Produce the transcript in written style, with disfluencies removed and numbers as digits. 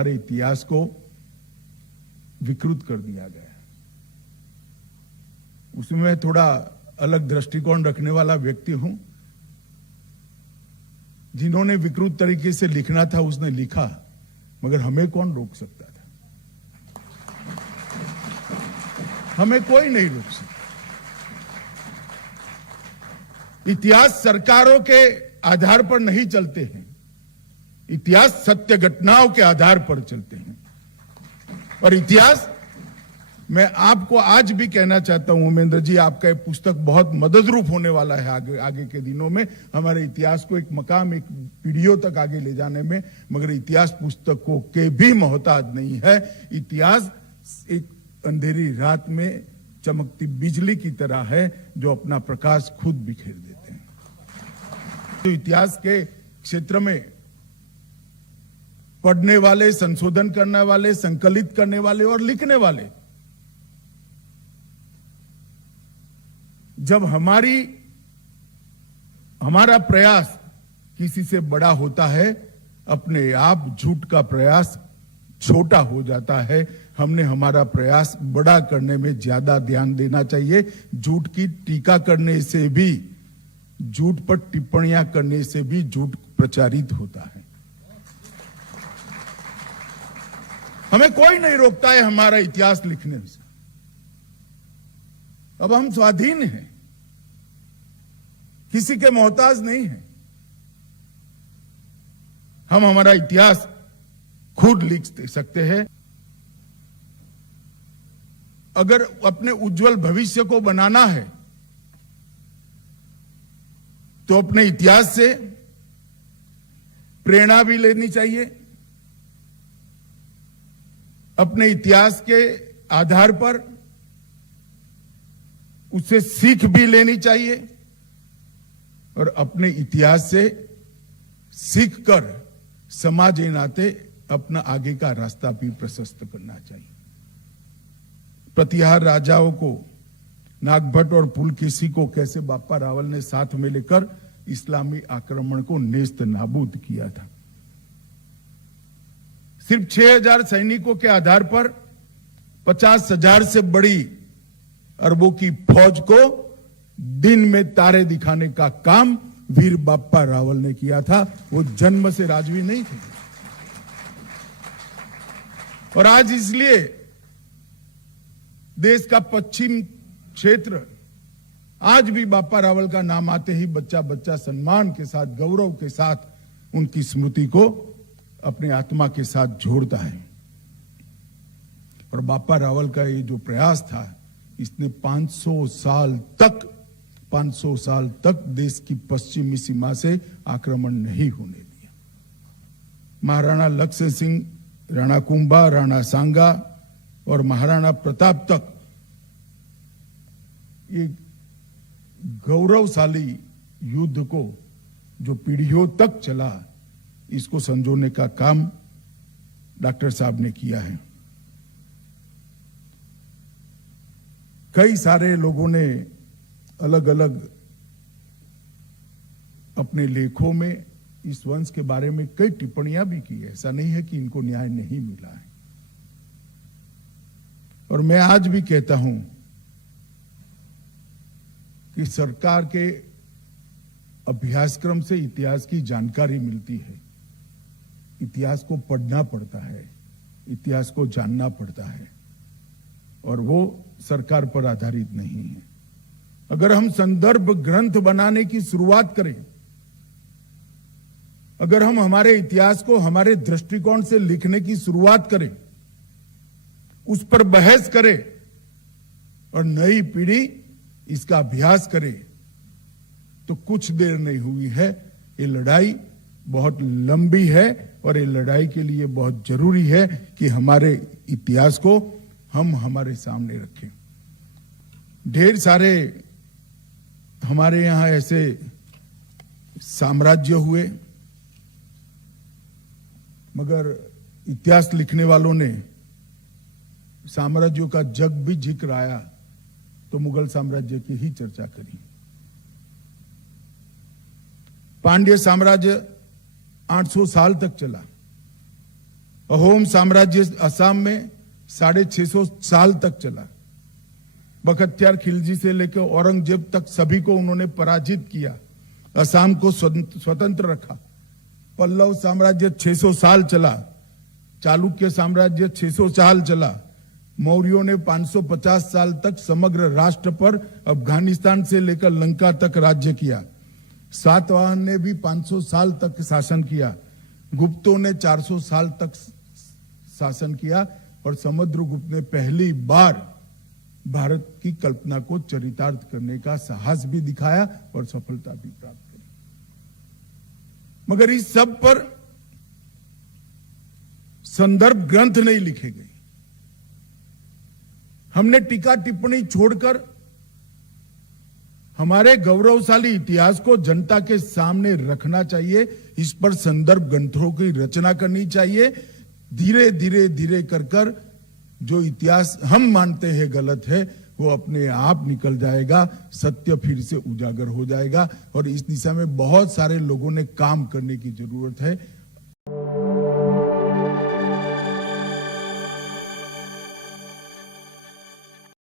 हमारे इतिहास को विकृत कर दिया गया। उसमें मैं थोड़ा अलग दृष्टिकोण रखने वाला व्यक्ति हूं। जिन्होंने विकृत तरीके से लिखना था उसने लिखा, मगर हमें कौन रोक सकता था? हमें कोई नहीं रोक सकता। इतिहास सरकारों के आधार पर नहीं चलते हैं, इतिहास सत्य घटनाओं के आधार पर चलते हैं। और इतिहास, मैं आपको आज भी कहना चाहता हूं उमेंद्र जी, आपका ये पुस्तक बहुत मददरूप होने वाला है आगे के दिनों में हमारे इतिहास को एक मकाम, एक पीढ़ियों तक आगे ले जाने में। मगर इतिहास पुस्तकों के भी मोहताज नहीं है। इतिहास एक अंधेरी रात में चमकती बिजली की तरह है जो अपना प्रकाश खुद बिखेर देते हैं। तो इतिहास के क्षेत्र में पढ़ने वाले, संशोधन करने वाले, संकलित करने वाले और लिखने वाले, जब हमारा प्रयास किसी से बड़ा होता है, अपने आप झूठ का प्रयास छोटा हो जाता है। हमने हमारा प्रयास बड़ा करने में ज्यादा ध्यान देना चाहिए। झूठ की टीका करने से भी, झूठ पर टिप्पणियां करने से भी झूठ प्रचारित होता है। हमें कोई नहीं रोकता है हमारा इतिहास लिखने से। अब हम स्वाधीन हैं, किसी के मोहताज नहीं हैं। हम हमारा इतिहास खुद लिख सकते हैं। अगर अपने उज्जवल भविष्य को बनाना है तो अपने इतिहास से प्रेरणा भी लेनी चाहिए, अपने इतिहास के आधार पर उससे सीख भी लेनी चाहिए और अपने इतिहास से सीखकर समाज के नाते अपना आगे का रास्ता भी प्रशस्त करना चाहिए। प्रतिहार राजाओं को, नागभट्ट और पुलकेशी को कैसे बापा रावल ने साथ में लेकर इस्लामी आक्रमण को नेस्त नाबूद किया था। सिर्फ 6000 सैनिकों के आधार पर 50,000 से बड़ी अरबों की फौज को दिन में तारे दिखाने का काम वीर बापा रावल ने किया था। वो जन्म से राजवी नहीं थे। और आज इसलिए देश का पश्चिम क्षेत्र आज भी बापा रावल का नाम आते ही बच्चा बच्चा सम्मान के साथ, गौरव के साथ उनकी स्मृति को अपने आत्मा के साथ जोड़ता है। और बापा रावल का ये जो प्रयास था, इसने 500 साल तक देश की पश्चिमी सीमा से आक्रमण नहीं होने दिया। महाराणा लक्ष्मण सिंह, राणा कुंभा, राणा सांगा और महाराणा प्रताप तक ये गौरवशाली युद्ध को जो पीढ़ियों तक चला, इसको संजोने का काम डॉक्टर साहब ने किया है। कई सारे लोगों ने अलग अलग अपने लेखों में इस वंश के बारे में कई टिप्पणियां भी की है। ऐसा नहीं है कि इनको न्याय नहीं मिला है। और मैं आज भी कहता हूं कि सरकार के अभ्यासक्रम से इतिहास की जानकारी मिलती है। इतिहास को पढ़ना पड़ता है, इतिहास को जानना पड़ता है, और वो सरकार पर आधारित नहीं है। अगर हम संदर्भ ग्रंथ बनाने की शुरुआत करें, अगर हम हमारे इतिहास को हमारे दृष्टिकोण से लिखने की शुरुआत करें, उस पर बहस करें और नई पीढ़ी इसका अभ्यास करे, तो कुछ देर नहीं हुई है। ये लड़ाई बहुत लंबी है और ये लड़ाई के लिए बहुत जरूरी है कि हमारे इतिहास को हम हमारे सामने रखें। ढेर सारे हमारे यहां ऐसे साम्राज्य हुए, मगर इतिहास लिखने वालों ने साम्राज्यों का जब भी जिक्र आया तो मुगल साम्राज्य की ही चर्चा करी। पांड्य साम्राज्य 800 साल तक चला अहोम साम्राज्य असम में 650 साल तक चला। बख्तियार खिलजी से लेकर औरंगजेब तक सभी को उन्होंने पराजित किया, असम को स्वतंत्र रखा। पल्लव साम्राज्य 600 साल चला, चालुक्य साम्राज्य 600 साल चला, मौर्यों ने 550 साल तक समग्र राष्ट्र पर अफगानिस्तान से लेकर लंका तक राज्य किया। सातवाहन ने भी 500 साल तक शासन किया, गुप्तों ने 400 साल तक शासन किया और समुद्रगुप्त ने पहली बार भारत की कल्पना को चरितार्थ करने का साहस भी दिखाया और सफलता भी प्राप्त करी। मगर इस सब पर संदर्भ ग्रंथ नहीं लिखे गए। हमने टीका टिप्पणी छोड़कर हमारे गौरवशाली इतिहास को जनता के सामने रखना चाहिए। इस पर संदर्भ ग्रंथों की रचना करनी चाहिए। धीरे धीरे धीरे कर जो इतिहास हम मानते हैं गलत है, वो अपने आप निकल जाएगा, सत्य फिर से उजागर हो जाएगा। और इस दिशा में बहुत सारे लोगों ने काम करने की जरूरत है।